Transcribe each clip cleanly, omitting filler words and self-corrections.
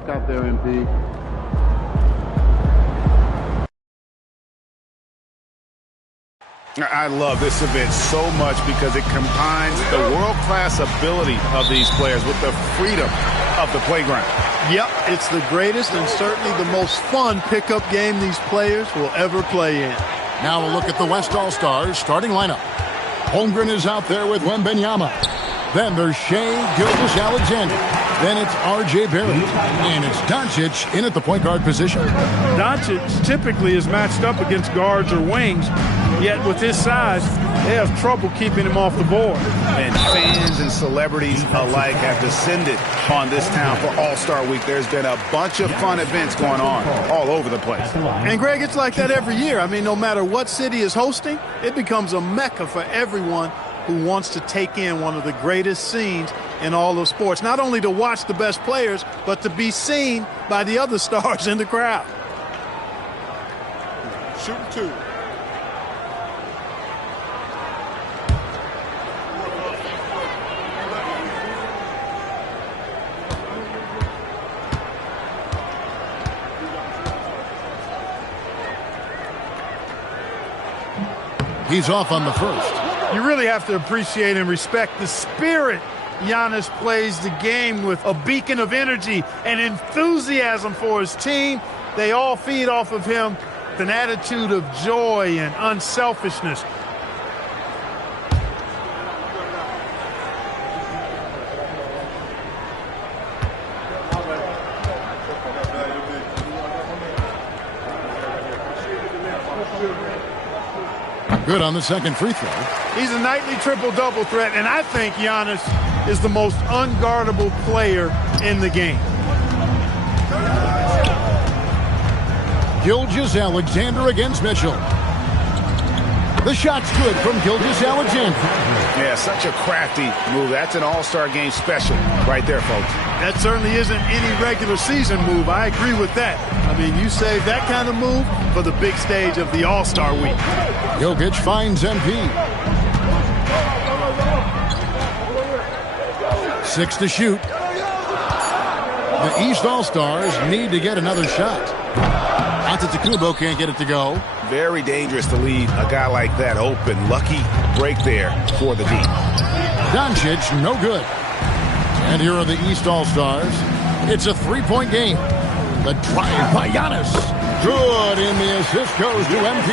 Look out there, MP. I love this event so much because it combines the world-class ability of these players with the freedom of the playground. Yep, it's the greatest and certainly the most fun pickup game these players will ever play in. Now a look at the West All-Stars starting lineup. Holmgren is out there with Wembanyama. Then there's Shea Gilgeous-Alexander. Then it's R.J. Barrett. And it's Doncic in at the point guard position. Doncic typically is matched up against guards or wings, yet with his size, they have trouble keeping him off the board. And fans and celebrities alike have descended on this town for All-Star Week. There's been a bunch of fun events going on all over the place. And, Greg, it's like that every year. I mean, no matter what city is hosting, it becomes a mecca for everyone who wants to take in one of the greatest scenes in all of sports. Not only to watch the best players, but to be seen by the other stars in the crowd. Shooting two. He's off on the first. You really have to appreciate and respect the spirit Giannis plays the game with, a beacon of energy and enthusiasm for his team. They all feed off of him with an attitude of joy and unselfishness. Good on the second free throw. He's a nightly triple-double threat, and I think Giannis is the most unguardable player in the game. Gilgeous-Alexander against Mitchell. The shot's good from Gilgeous-Alexander. Yeah, such a crafty move. That's an All-Star game special right there, folks. That certainly isn't any regular season move. I agree with that. I mean, you save that kind of move for the big stage of the All-Star Week. Jokic finds MP. 6 to shoot. The East All-Stars need to get another shot. Antetokounmpo can't get it to go. Very dangerous to leave a guy like that open. Lucky break there for the D. Doncic, no good. And here are the East All-Stars. It's a three-point game. The drive by Giannis. Good, and the assist goes to MP.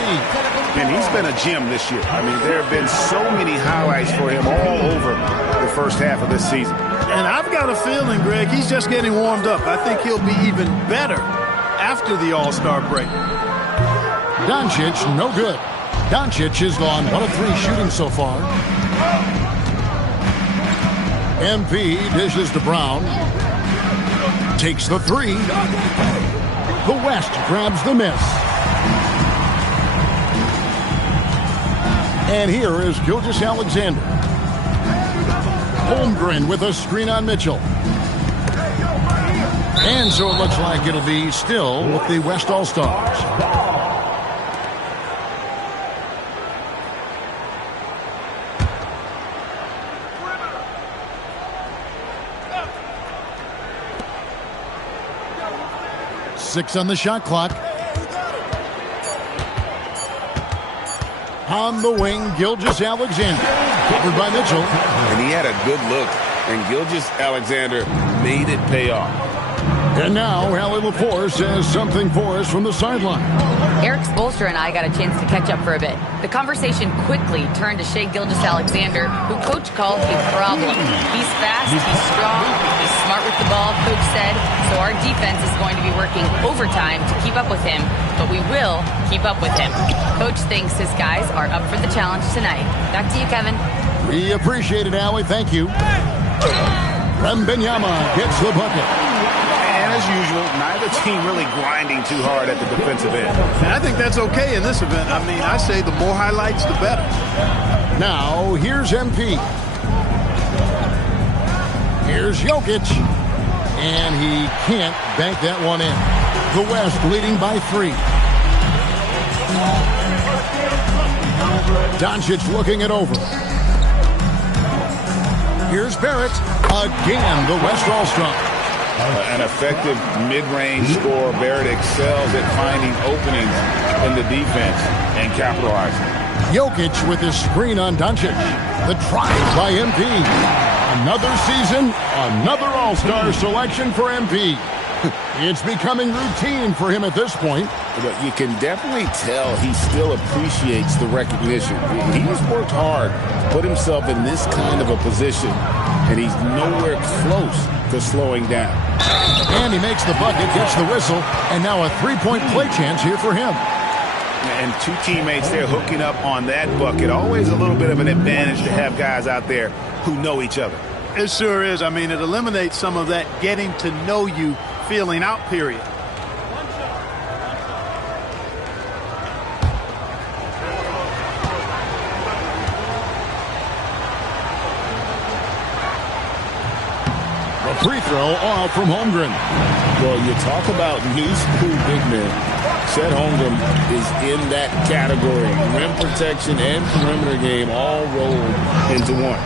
And he's been a gem this year. I mean, there have been so many highlights for him all over the first half of this season. And I've got a feeling, Greg, he's just getting warmed up. I think he'll be even better after the All-Star break. Doncic, no good. Doncic has gone 1 of 3 shooting so far. MP dishes to Brown. Takes the 3. The West grabs the miss. And here is Gilgeous-Alexander. Holmgren with a screen on Mitchell. And so it looks like it'll be still with the West All-Stars. Six on the shot clock. On the wing, Gilgeous-Alexander. Covered by Mitchell. And he had a good look. And Gilgeous-Alexander made it pay off. And now, Allie LaForce says something for us from the sideline. Eric Spoelstra and I got a chance to catch up for a bit. The conversation quickly turned to Shea Gilgeous-Alexander, who Coach called a problem. He's fast, he's strong, he's smart with the ball, Coach said. So our defense is going to be working overtime to keep up with him, but we will keep up with him. Coach thinks his guys are up for the challenge tonight. Back to you, Kevin. We appreciate it, Allie. Thank you. Wembanyama gets the bucket. And as usual, neither team really grinding too hard at the defensive end. And I think that's okay in this event. I mean, I say the more highlights, the better. Now, here's MP. Here's Jokic. And he can't bank that one in. The West leading by 3. Doncic looking it over. Here's Barrett. Again, the West All-Star. An effective mid-range scorer, Barrett excels at finding openings in the defense and capitalizing. Jokic with his screen on Doncic. The drive by MP. Another season, another All-Star selection for MP. It's becoming routine for him at this point. But you can definitely tell he still appreciates the recognition. He's worked hard to put himself in this kind of a position, and he's nowhere close to slowing down. And he makes the bucket, gets the whistle, and now a three-point play chance here for him. And two teammates there hooking up on that bucket. Always a little bit of an advantage to have guys out there who know each other. It sure is. I mean, it eliminates some of that getting to know you feeling out period. The free throw off from Holmgren. Well, you talk about new school big men. Chet Holmgren is in that category. Rim protection and perimeter game all rolled into one.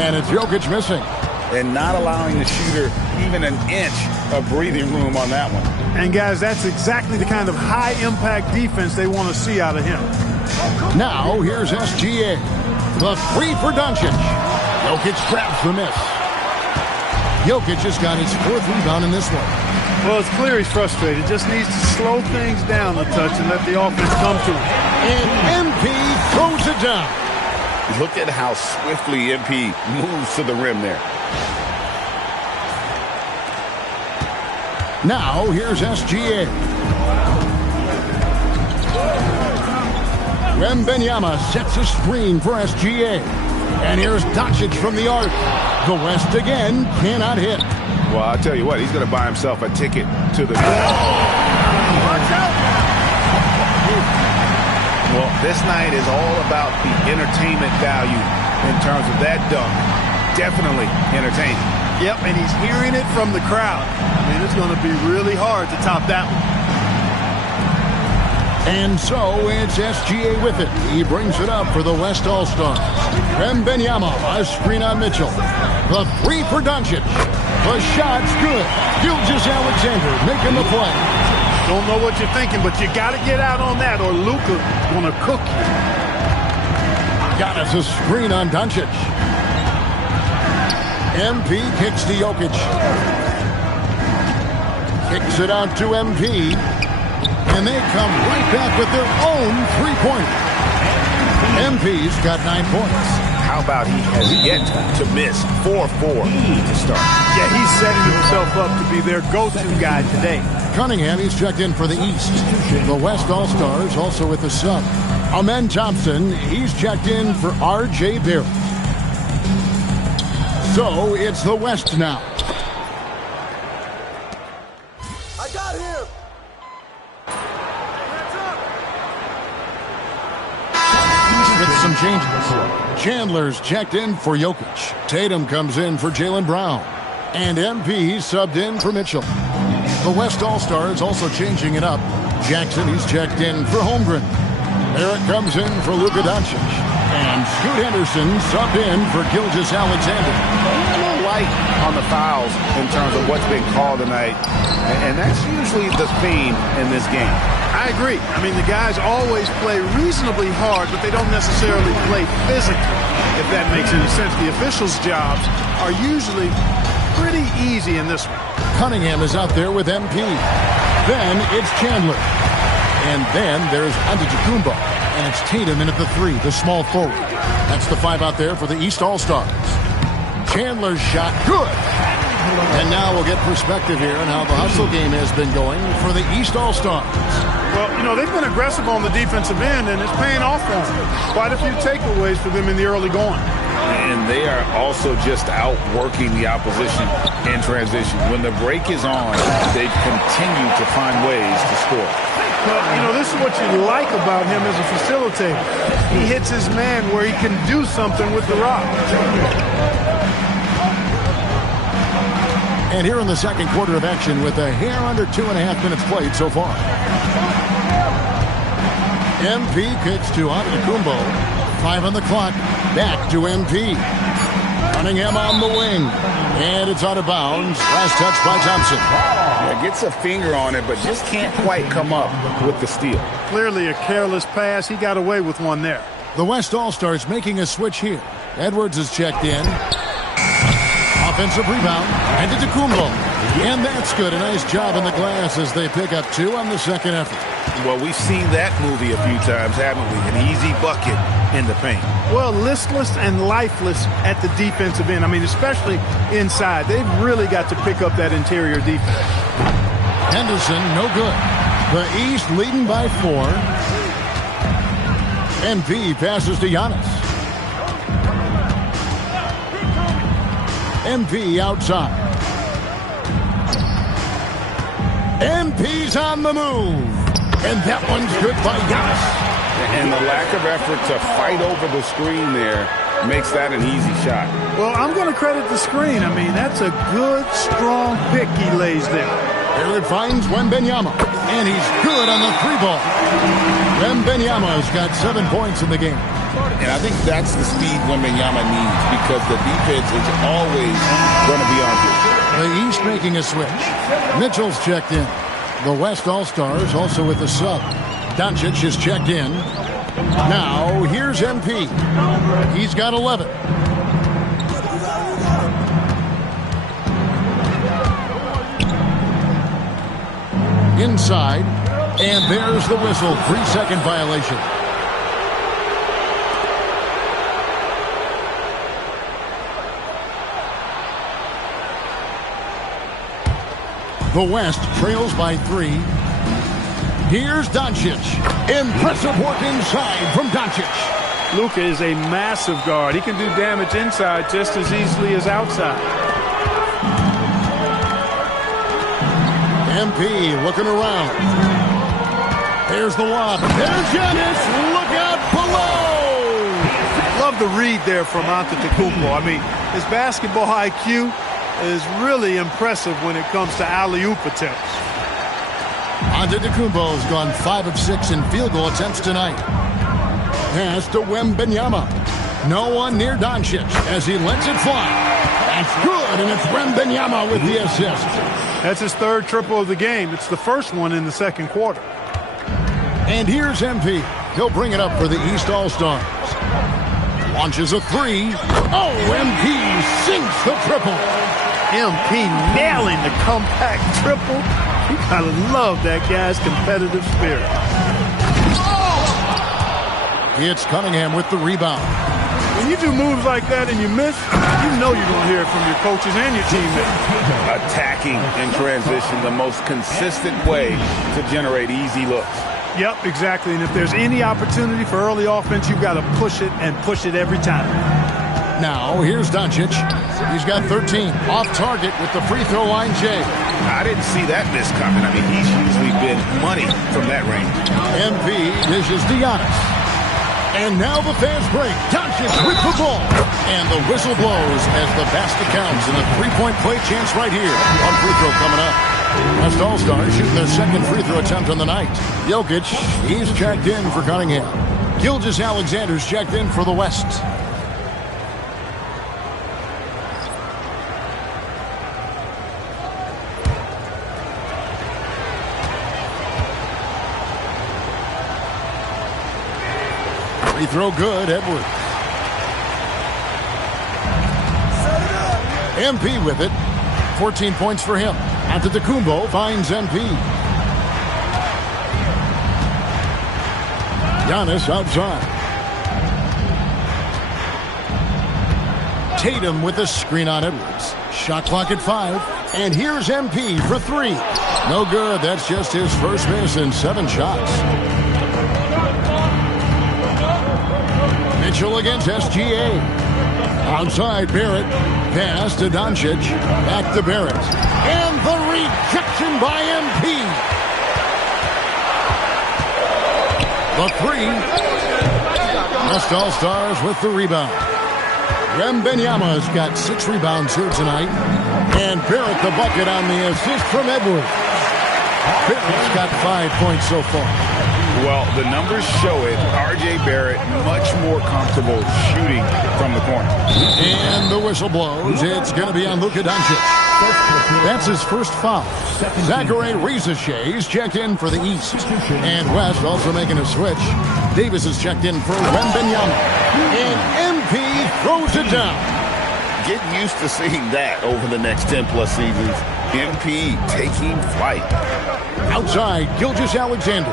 And it's Jokic missing. And not allowing the shooter even an inch of breathing room on that one. And, guys, that's exactly the kind of high-impact defense they want to see out of him. Now, here's SGA. The three for Doncic. Jokic grabs the miss. Jokic has got his fourth rebound in this one. Well, it's clear he's frustrated. Just needs to slow things down a touch and let the offense come to him. And MP throws it down. Look at how swiftly MP moves to the rim there. Now, here's SGA. Wembanyama sets a screen for SGA. And here's Doncic from the arc. The West again cannot hit. Well, I'll tell you what, he's going to buy himself a ticket to the... Well, this night is all about the entertainment value in terms of that dunk. Definitely entertaining. Yep, and he's hearing it from the crowd. I mean, it's going to be really hard to top that one. And so it's SGA with it. He brings it up for the West All-Stars. Wembanyama, a screen on Mitchell. The three for Doncic. The shot's good. Gilgeous-Alexander making the play. Don't know what you're thinking, but you got to get out on that or Luka going to cook you. Got us a screen on Doncic. MP kicks to Jokic. Kicks it out to MP. And they come right back with their own three-pointer. MP's got 9 points. How about he has yet to miss 4-4 to start? Yeah, he's setting himself up to be their go-to guy today. Cunningham, he's checked in for the East. The West All-Stars also with the sub. Amen Thompson, he's checked in for R.J. Barrett. So it's the West now. I got him. With some changes. Chandler's checked in for Jokic. Tatum comes in for Jaylen Brown. And MP subbed in for Mitchell. The West All-Stars also changing it up. Jackson, he's checked in for Holmgren. Barrett comes in for Luka Doncic. And Scoot Henderson subbed in for Gilgeous-Alexander. A little light on the fouls in terms of what's been called tonight. And that's usually the theme in this game. I agree. I mean, the guys always play reasonably hard, but they don't necessarily play physically, if that makes any sense. The officials' jobs are usually pretty easy in this one. Cunningham is out there with MP. Then it's Chandler. And then there's Antetokounmpo. And it's Tatum in at the three, the small forward. That's the five out there for the East All-Stars. Chandler's shot, good. And now we'll get perspective here on how the hustle game has been going for the East All-Stars. Well, you know, they've been aggressive on the defensive end, and it's paying off for them. Quite a few takeaways for them in the early going. And they are also just outworking the opposition in transition. When the break is on, they continue to find ways to score. Well, you know, this is what you like about him as a facilitator. He hits his man where he can do something with the rock. And here in the second quarter of action with a hair under 2.5 minutes played so far. MP kicks to Antetokounmpo. 5 on the clock. Back to MP. Cunningham on the wing. And it's out of bounds. Last touch by Thompson. Yeah, gets a finger on it, but just can't quite come up with the steal. Clearly a careless pass. He got away with one there. The West All-Stars making a switch here. Edwards is checked in. Offensive rebound. And to Kumbo. And that's good. A nice job in the glass as they pick up 2 on the second effort. Well, we've seen that movie a few times, haven't we? An easy bucket in the paint. Well, listless and lifeless at the defensive end. I mean, especially inside. They've really got to pick up that interior defense. Henderson, no good. The East leading by 4. MP passes to Giannis. MP outside. MP's on the move. And that one's good by Giannis. And the lack of effort to fight over the screen there makes that an easy shot. Well, I'm going to credit the screen. I mean, that's a good, strong pick he lays there. Barrett finds Wembanyama. And he's good on the 3-ball. Wembanyama's got 7 points in the game. And I think that's the speed Wembanyama needs because the defense is always going to be on him. The East making a switch. Mitchell's checked in. The West All-Stars also with the sub. Doncic is checked in. Now, here's MP. He's got 11. Inside. And there's the whistle. 3-second violation. The West trails by 3. Here's Doncic. Impressive work inside from Doncic. Luka is a massive guard. He can do damage inside just as easily as outside. MP looking around. There's the lob. There's Giannis. Look out below. Love the read there from Antetokounmpo. I mean, his basketball IQ is really impressive when it comes to alley-oop attempts. Antetokounmpo's gone 5 of 6 in field goal attempts tonight. Pass to Wembanyama. No one near Doncic as he lets it fly. That's good, and it's Wembanyama with the assist. That's his 3rd triple of the game. It's the first one in the 2nd quarter. And here's MP. He'll bring it up for the East All-Stars. Launches a 3. Oh, MP sinks the triple. MP nailing the comeback triple. You gotta love that guy's competitive spirit. It's Cunningham with the rebound. When you do moves like that and you miss, you know you're going to hear it from your coaches and your teammates. Attacking in transition, the most consistent way to generate easy looks. Yep, exactly. And if there's any opportunity for early offense, you've got to push it and push it every time. Now, here's Doncic. He's got 13. Off target with the free throw line, Jay. I didn't see that miss coming. I mean, he's usually been money from that range. MP dishes to Giannis. And now the fast break. Doncic with the ball. And the whistle blows as the basket counts. And a 3-point play chance right here. One free throw coming up. West All-Stars shooting their 2nd free throw attempt on the night. Jokic, he's checked in for Cunningham. Gilgeous-Alexander's checked in for the West. Free throw good, Edwards. MP with it. 14 points for him. Antetokounmpo finds MP. Giannis outside. Tatum with a screen on Edwards. Shot clock at 5. And here's MP for 3. No good. That's just his first miss in 7 shots. Mitchell against SGA. Outside Barrett. Pass to Doncic. Back to Barrett. And the rejection by MP. The 3. West All-Stars with the rebound. Wembanyama's got 6 rebounds here tonight. And Barrett the bucket on the assist from Edwards. Barrett's got 5 points so far. Well, the numbers show it. R.J. Barrett much more comfortable shooting from the corner. And the whistle blows. It's going to be on Luka Doncic. That's his first foul. Zachary Risache is checked in for the East. And West also making a switch. Davis is checked in for Wembanyama. And MP throws it down. Get used to seeing that over the next 10-plus seasons. MP taking flight. Outside, Gilgeous-Alexander.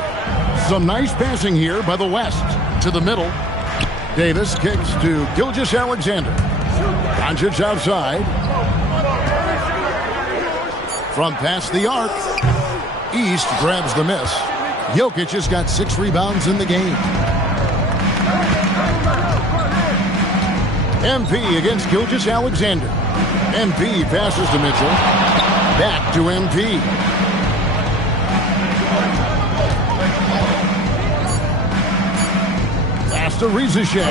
Some nice passing here by the West. To the middle. Davis kicks to Gilgeous-Alexander. Doncic outside. From past the arc. East grabs the miss. Jokic has got 6 rebounds in the game. MP against Gilgeous-Alexander. MP passes to Mitchell. Back to MP. Pass to Risache.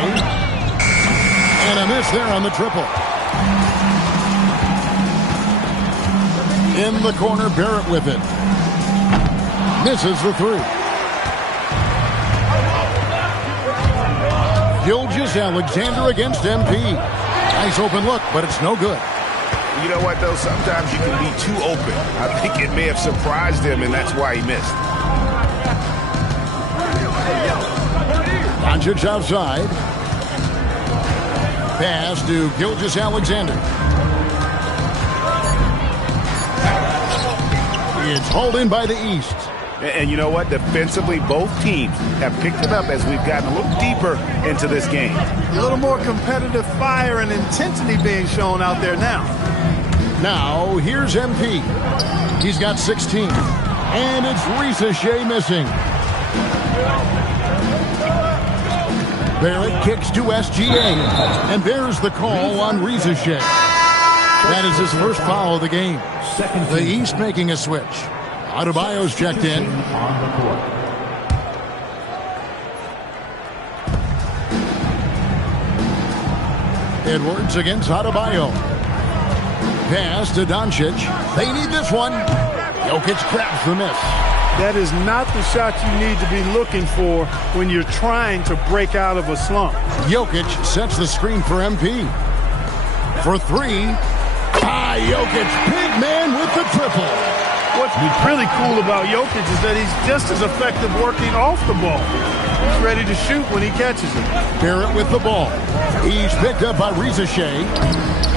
And a miss there on the triple. In the corner, Barrett with it. Misses the 3. Gilgeous-Alexander against MP. Nice open look, but it's no good. You know what, though? Sometimes you can be too open. I think it may have surprised him, and that's why he missed. Doncic outside. Pass to Gilgeous-Alexander. It's hauled in by the East. And you know what? Defensively, both teams have picked it up as we've gotten a little deeper into this game. A little more competitive fire and intensity being shown out there now. Now, here's MP. He's got 16. And it's Risache missing. Barrett kicks to SGA. And there's the call on Risache. That is his first foul of the game. The East making a switch. Adebayo's checked in. Edwards against Adebayo. Pass to Doncic. They need this one. Jokic grabs the miss. That is not the shot you need to be looking for when you're trying to break out of a slump. Jokic sets the screen for MP. For 3. Jokic, big man with the triple. What's really cool about Jokic is that he's just as effective working off the ball. He's ready to shoot when he catches it. Barrett with the ball. He's picked up by Risache,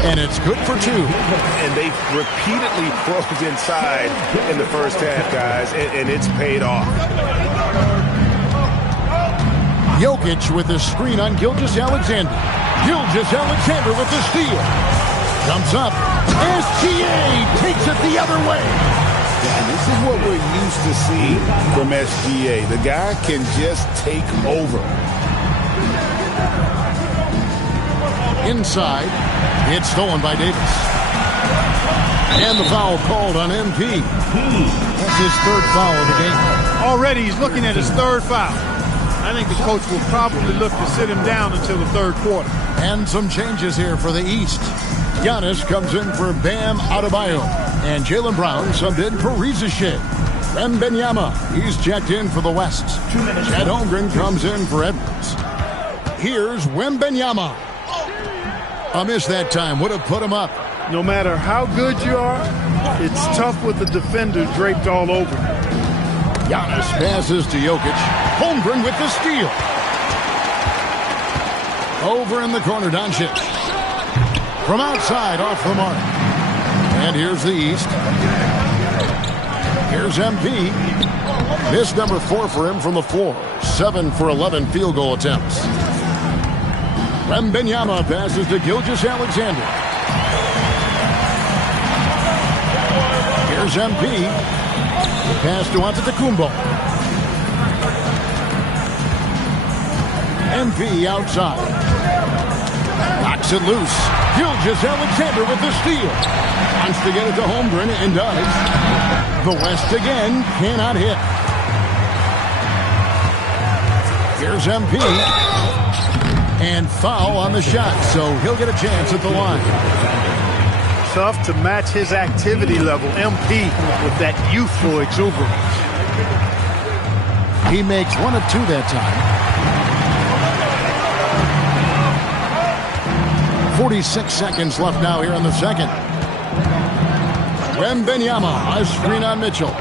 and it's good for 2. And they've repeatedly closed inside in the first half, guys, and it's paid off. Jokic with the screen on Gilgeous-Alexander. Gilgeous-Alexander with the steal. Jumps up. SGA takes it the other way. And this is what we're used to seeing from SGA. The guy can just take over. Inside. It's stolen by Davis. And the foul called on MP. That's his 3rd foul of the game. Already he's looking at his 3rd foul. I think the coach will probably look to sit him down until the 3rd quarter. And some changes here for the East. Giannis comes in for Bam Adebayo. And Jaylen Brown subbed in for Risache. Wembanyama, he's checked in for the West. Chet Holmgren comes in for Edwards. Here's Wembanyama. A miss that time would have put him up. No matter how good you are, it's tough with the defender draped all over. Giannis passes to Jokic. Holmgren with the steal. Over in the corner, Doncic. From outside, off the mark. And here's the East. Here's MP. Miss number 4 for him from the floor. 7 for 11 field goal attempts. Wembanyama passes to Gilgeous-Alexander. Here's MP. Pass to Antetokounmpo. MP outside. Knocks it loose. Gilgeous-Alexander with the steal. Wants to get it to Holmgren and does. The West again cannot hit. Here's MP. And foul on the shot, so he'll get a chance at the line. Tough to match his activity level, MP, with that youthful exuberance. He makes 1 of 2 that time. 46 seconds left now here in the second. Wembanyama, a screen on Mitchell.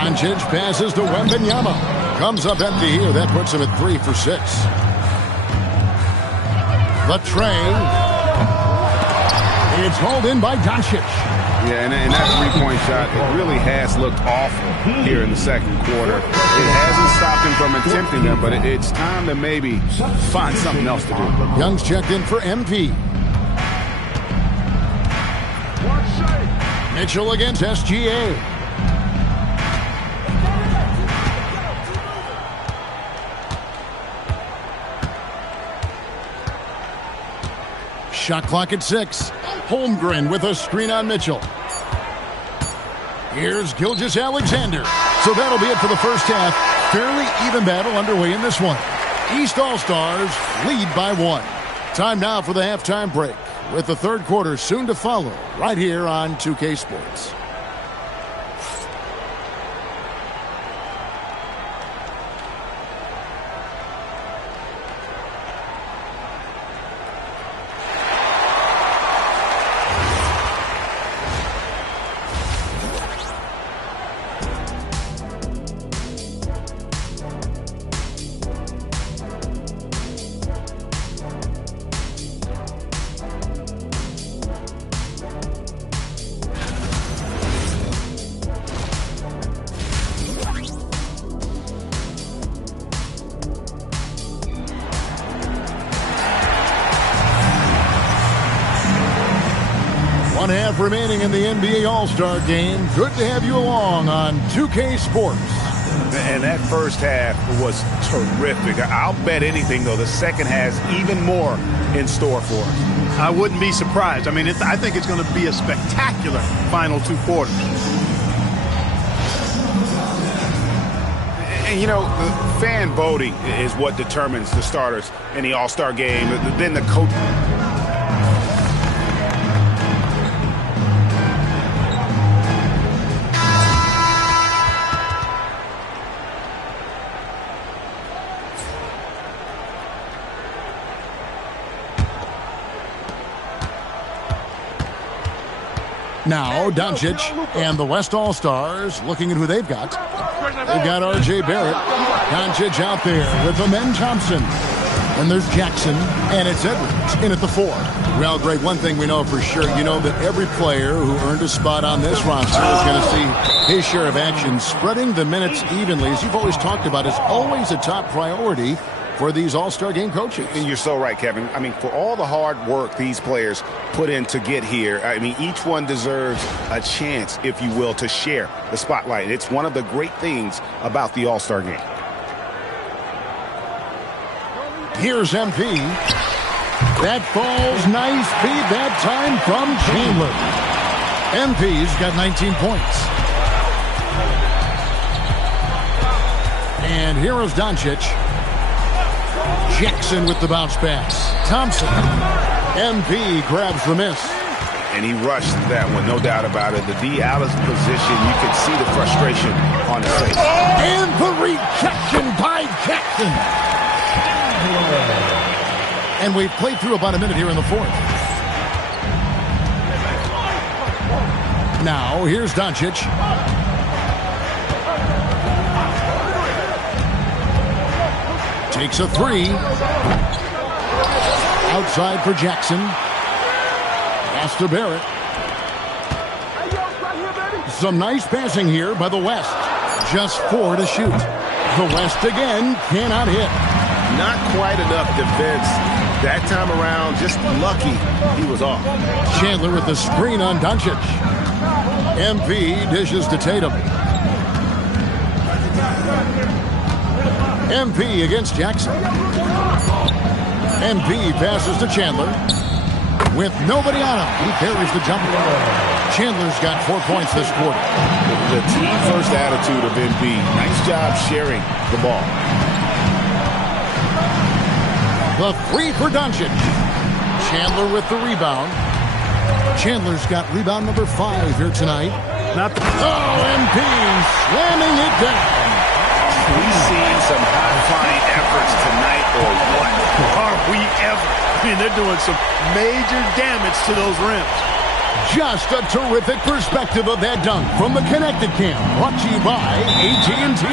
Doncic passes to Wembanyama. Comes up empty here. That puts him at 3 for 6. The tray. It's hauled in by Doncic. Yeah, and that three-point shot, it really has looked awful here in the second quarter. It hasn't stopped him from attempting them, but it's time to maybe find something else to do. Young's checked in for MP. Mitchell against SGA. Shot clock at 6. Holmgren with a screen on Mitchell. Here's Gilgeous-Alexander. So that'll be it for the first half. Fairly even battle underway in this one. East All-Stars lead by 1. Time now for the halftime break, with the third quarter soon to follow right here on 2K Sports. One half remaining in the NBA All-Star game. Good to have you along on 2K Sports. And that first half was terrific. I'll bet anything, though, the second has even more in store for us. I wouldn't be surprised. I mean, I think it's going to be a spectacular final 2 quarters. And, you know, fan voting is what determines the starters in the All-Star game. Then the coach. Now, Doncic and the West All-Stars looking at who they've got. They've got R.J. Barrett. Doncic out there with Amen Thompson. And there's Jackson, and it's Edwards in at the 4. Well, Greg, one thing we know for sure, you know that every player who earned a spot on this roster is going to see his share of action. Spreading the minutes evenly, as you've always talked about, is always a top priority for these All-Star game coaches. And you're so right, Kevin. I mean, for all the hard work these players put in to get here, I mean, each one deserves a chance, if you will, to share the spotlight. It's one of the great things about the All-Star game. Here's MP. That falls nice feed that time from Chandler. MP's got 19 points. And here is Doncic. Jackson with the bounce pass. Thompson. MP grabs the miss. And he rushed that one, no doubt about it. The D out of position, you could see the frustration on his face. And the rejection by Jackson. And we've played through about a minute here in the fourth. Now, here's Doncic. Takes a 3. Outside for Jackson. Pass to Barrett. Some nice passing here by the West. Just 4 to shoot. The West again cannot hit. Not quite enough defense that time around. Just lucky he was off. Chandler with the screen on Doncic. MP dishes to Tatum. MP against Jackson. MP passes to Chandler. With nobody on him, he carries the jumper. Chandler's got 4 points this quarter. The team-first attitude of MP. Nice job sharing the ball. The 3 for Doncic. Chandler with the rebound. Chandler's got rebound number 5 here tonight. Not the MP slamming it down. we seen some high-flying efforts tonight or what? Are we ever? I mean, they're doing some major damage to those rims. Just a terrific perspective of that dunk from the Connected Cam, brought to you by AT&T.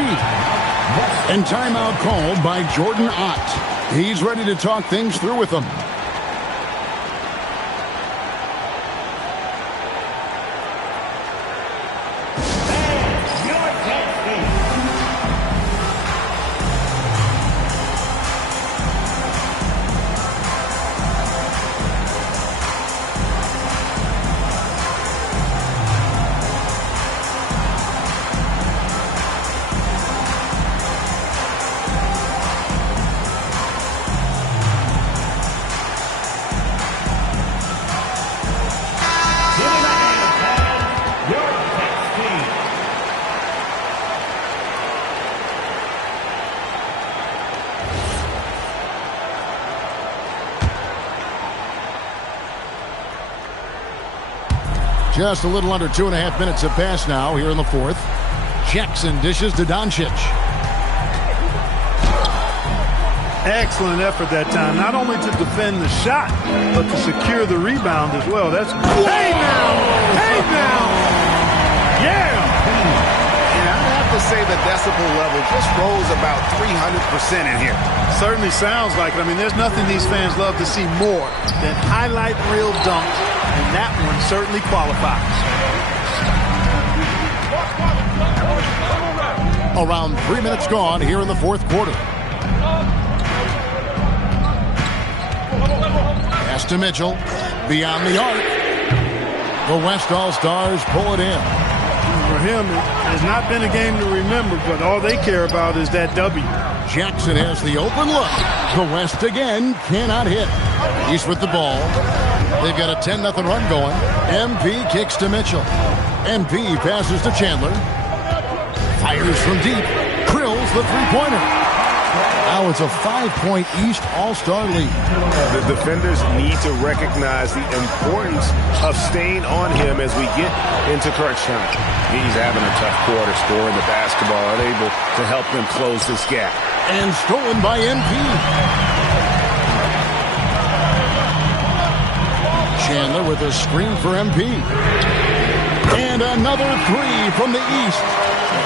And timeout called by Jordan Ott. He's ready to talk things through with them. Just a little under 2.5 minutes have passed now here in the fourth. Jackson dishes to Doncic. Excellent effort that time, not only to defend the shot, but to secure the rebound as well. That's hey now! Hey now! Yeah! Yeah, I have to say the decibel level just rose about 300% in here. Certainly sounds like it. I mean, there's nothing these fans love to see more than highlight reel dunks, and that one certainly qualifies. Around 3 minutes gone here in the fourth quarter. Pass to Mitchell. Beyond the arc. The West All-Stars pull it in. For him, it has not been a game to remember, but all they care about is that W. Jackson has the open look. The West again cannot hit. East with the ball. They've got a 10-0 run going. MP kicks to Mitchell. MP passes to Chandler. Fires from deep. Drills the three-pointer. Now it's a 5-point East All-Star lead. The defenders need to recognize the importance of staying on him as we get into crunch time. He's having a tough quarter scoring the basketball, unable to help them close this gap. And stolen by MP. Chandler with a screen for MP. And another three from the East.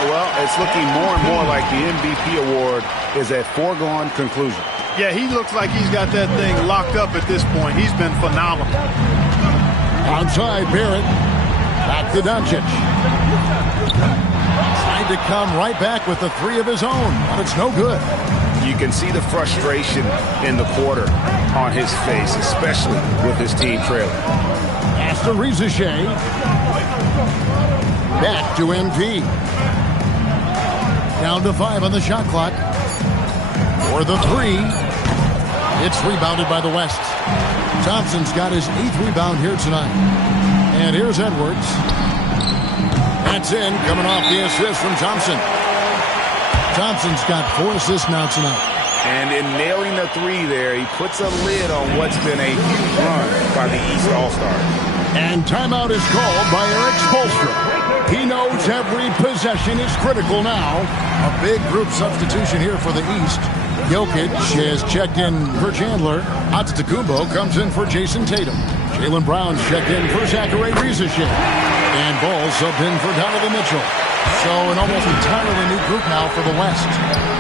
Well, it's looking more and more like the MVP award is a foregone conclusion. Yeah, he looks like he's got that thing locked up at this point. He's been phenomenal. Outside, Barrett. Back to Doncic. Tried to come right back with the three of his own, but it's no good. You can see the frustration in the quarter on his face, especially with his team trailing. Pass to Rizichet. Back to MP. Down to 5 on the shot clock. For the three. It's rebounded by the West. Thompson's got his 8th rebound here tonight. And here's Edwards. That's in, coming off the assist from Thompson. Thompson's got 4 assists now tonight. And in nailing the three there, he puts a lid on what's been a huge run by the East All-Stars. And timeout is called by Eric Spoelstra. He knows every possession is critical now. A big group substitution here for the East. Jokic has checked in for Chandler. Antetokounmpo comes in for Jason Tatum. Jaylen Brown's checked in for Zachary Rizichet. And Ball subbed in for Donovan Mitchell. So an almost entirely new group now for the West.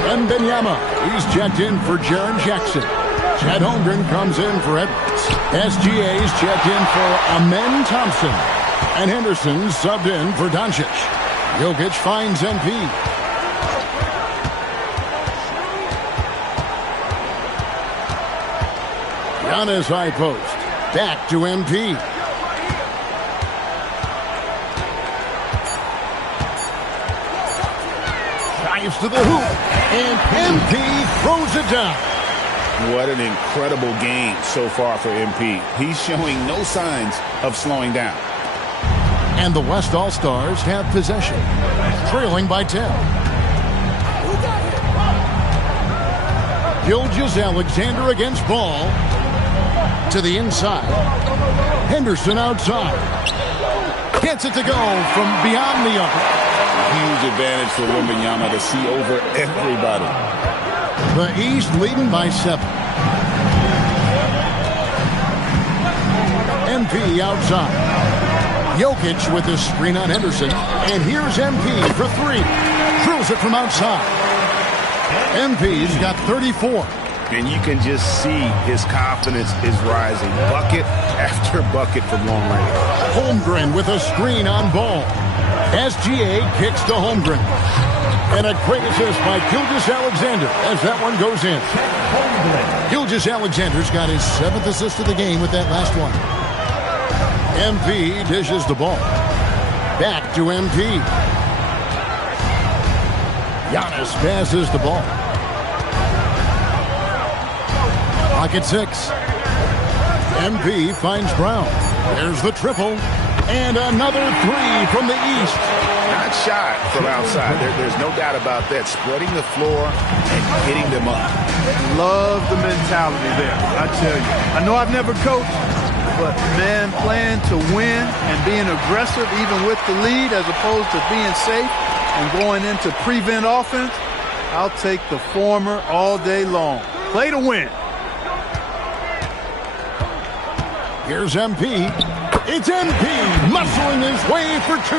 Wembanyama, he's checked in for Jaren Jackson. Chad Holmgren comes in for Edwards. SGA's checked in for Amen Thompson. And Henderson subbed in for Doncic. Jokic finds MP. Giannis high post. Back to MP. Drives to the hoop. And MP throws it down. What an incredible game so far for MP. He's showing no signs of slowing down. And the West All-Stars have possession, trailing by 10. Gilgeous-Alexander against Ball. To the inside. Henderson outside. Gets it to go from beyond the arc. Huge advantage for Wembanyama to see over everybody. The East leading by 7. MP outside. Jokic with the screen on Henderson. And here's MP for 3. Drills it from outside. MP's got 34. And you can just see his confidence is rising. Bucket after bucket from long range. Holmgren with a screen on Ball. SGA kicks to Holmgren. And a great assist by Gilgeous-Alexander as that one goes in. Gilgeous-Alexander's got his 7th assist of the game with that last one. MP dishes the ball. Back to MP. Giannis passes the ball. Pocket 6. MP finds Brown. There's the triple. And another 3 from the East. Not shot from outside. There's no doubt about that. Spreading the floor and hitting them up. Love the mentality there, I tell you. I know I've never coached, but, man, playing to win and being aggressive even with the lead as opposed to being safe and going into prevent offense, I'll take the former all day long. Play to win. Here's MP. It's MP muscling his way for 2.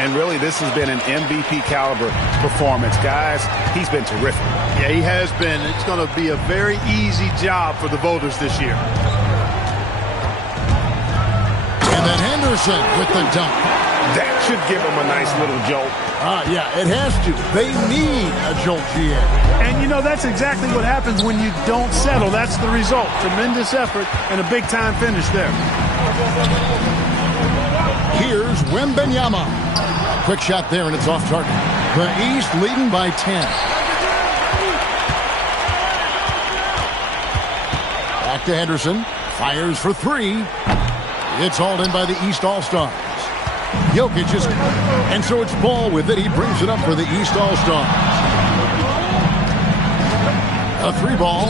And really, this has been an MVP caliber performance. Guys, he's been terrific. Yeah, he has been. It's going to be a very easy job for the voters this year. And then Henderson with the dunk. That should give him a nice little jolt. Yeah, it has to. They need a jolt, GA. And, you know, that's exactly what happens when you don't settle. That's the result. Tremendous effort and a big-time finish there. Here's Wembanyama. Quick shot there, and it's off target. The East leading by 10. Back to Henderson. Fires for 3. It's hauled in by the East All-Stars. Jokic is... And so it's Ball with it. He brings it up for the East All-Stars. A 3-ball.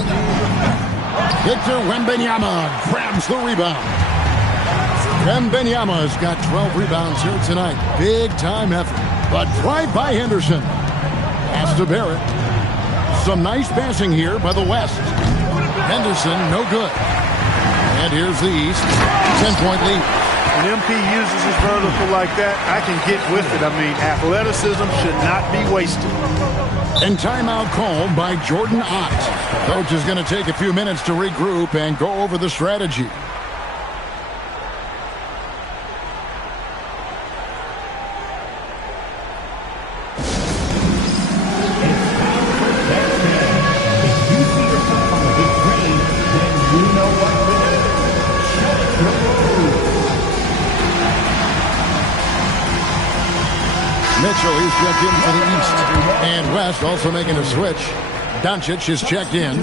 Victor Wembanyama grabs the rebound. Wembanyama's got 12 rebounds here tonight. Big-time effort. But drive by Henderson. Pass to Barrett. Some nice passing here by the West. Henderson, no good. And here's the East. 10-point lead. When MP uses his vertical like that, I can get with it. I mean, athleticism should not be wasted. And timeout called by Jordan Ott. Coach is going to take a few minutes to regroup and go over the strategy. Mitchell, he's checked in for the East. And West also making a switch. Doncic is checked in.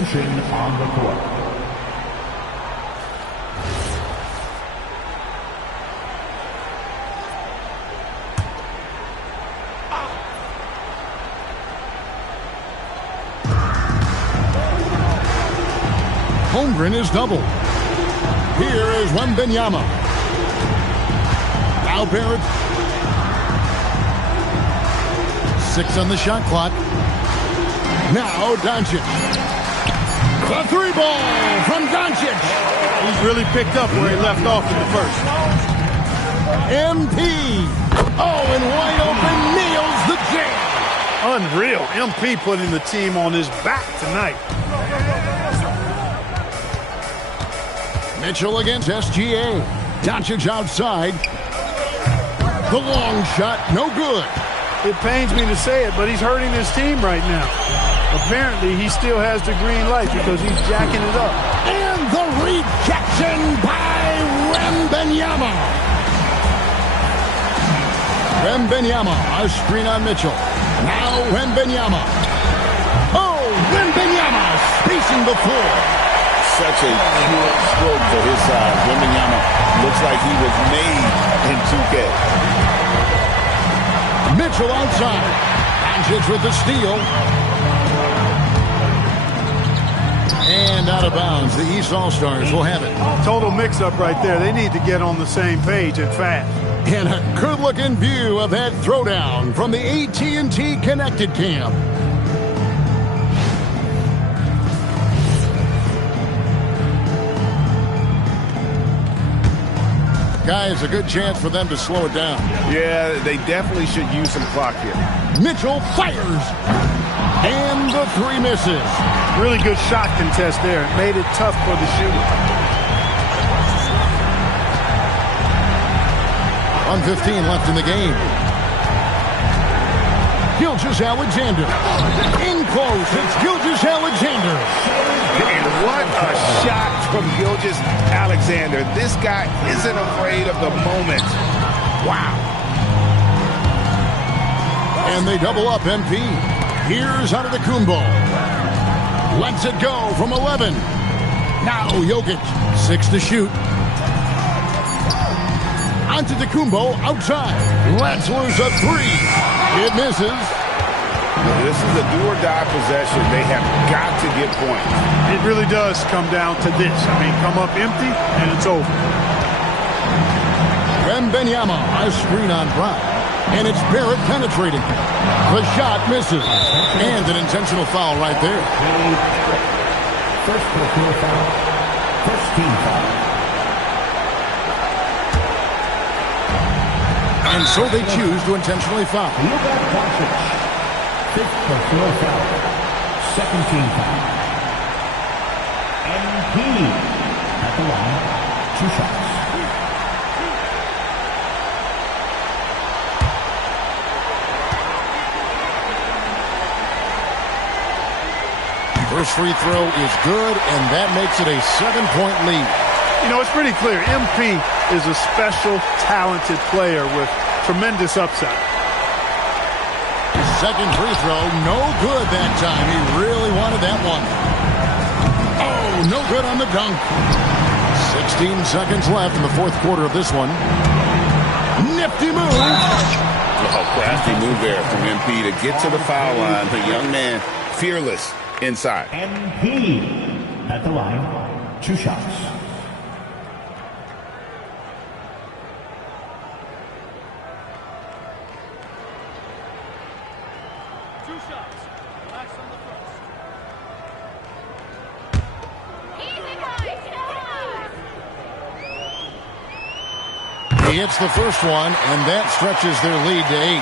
Holmgren is double. Here is Wembanyama. Now Barrett. 6 on the shot clock. Now Doncic. The 3-ball from Doncic. He's really picked up where he left off in the first. MP. Oh, and wide open nails the jam. Unreal. MP putting the team on his back tonight. Mitchell against SGA. Doncic outside. The long shot, no good. It pains me to say it, but he's hurting his team right now. Apparently, he still has the green light because he's jacking it up. And the rejection by Wembanyama. Wembanyama, a screen on Mitchell. Now Wembanyama. Oh, Wembanyama spacing the floor. Such a pure stroke for his side. Wembanyama looks like he was made in 2K. Mitchell outside. Doncic with the steal. And out of bounds. The East All-Stars will have it. Total mix-up right there. They need to get on the same page and fast. And a good-looking view of that throwdown from the AT&T Connected Cam. Guys, a good chance for them to slow it down. Yeah, they definitely should use some clock here. Mitchell fires. And the three misses. Really good shot contest there. It made it tough for the shooter. 1:15 left in the game. Gilgeous-Alexander. In close, it's Gilgeous-Alexander. And what a shot from Gilgeous-Alexander. This guy isn't afraid of the moment. Wow. And they double up MP. Here's Antetokounmpo. Lets it go from 11. Now Jokic. 6 to shoot. Antetokounmpo outside. Lets loose a 3. It misses. This is a do-or-die possession. They have got to get points. It really does come down to this. I mean, come up empty, and it's over. Wembanyama, a screen on Brown. And it's Barrett penetrating. The shot misses. And an intentional foul right there. First personal foul. First team foul. And so they choose to intentionally foul. Fifth personal foul. Second team foul. MP at the line. 2 shots. First free throw is good, and that makes it a 7-point lead. You know, it's pretty clear. MP is a special, talented player with tremendous upside. Second free throw, no good that time. He really wanted that one. Oh, no good on the dunk. 16 seconds left in the fourth quarter of this one. Nifty move. Oh, crafty move there from MP to get to the foul line. The young man, fearless inside. MP at the line. 2 shots. He hits the first one, and that stretches their lead to 8.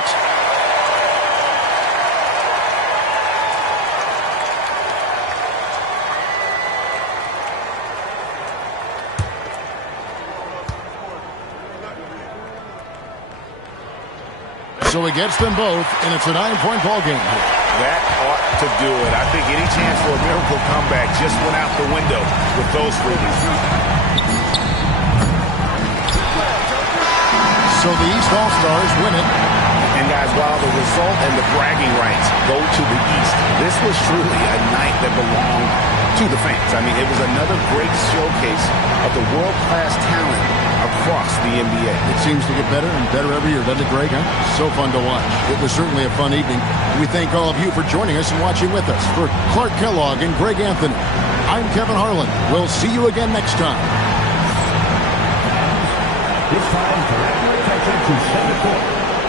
So he gets them both, and it's a 9-point ball game here. That ought to do it. I think any chance for a miracle comeback just went out the window with those freebies. So the East All-Stars win it. And guys, while the result and the bragging rights go to the East, this was truly a night that belonged to the fans. I mean, it was another great showcase of the world-class talent across the NBA. It seems to get better and better every year, doesn't it, Greg? Huh? So fun to watch. It was certainly a fun evening. We thank all of you for joining us and watching with us. For Clark Kellogg and Greg Anthony, I'm Kevin Harlan. We'll see you again next time. This time, direct your attention to center court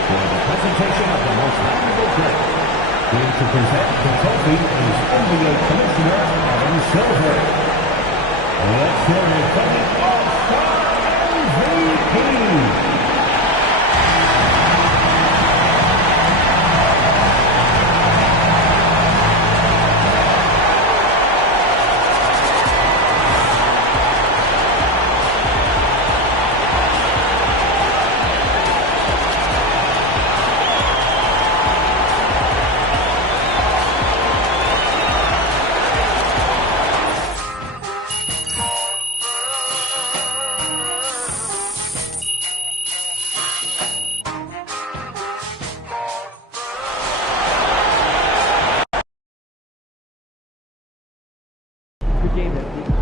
for the presentation of the most valuable gift. Here to present the trophy is NBA Commissioner Adam Silver. Let's hear it from the All-Star MVP. game that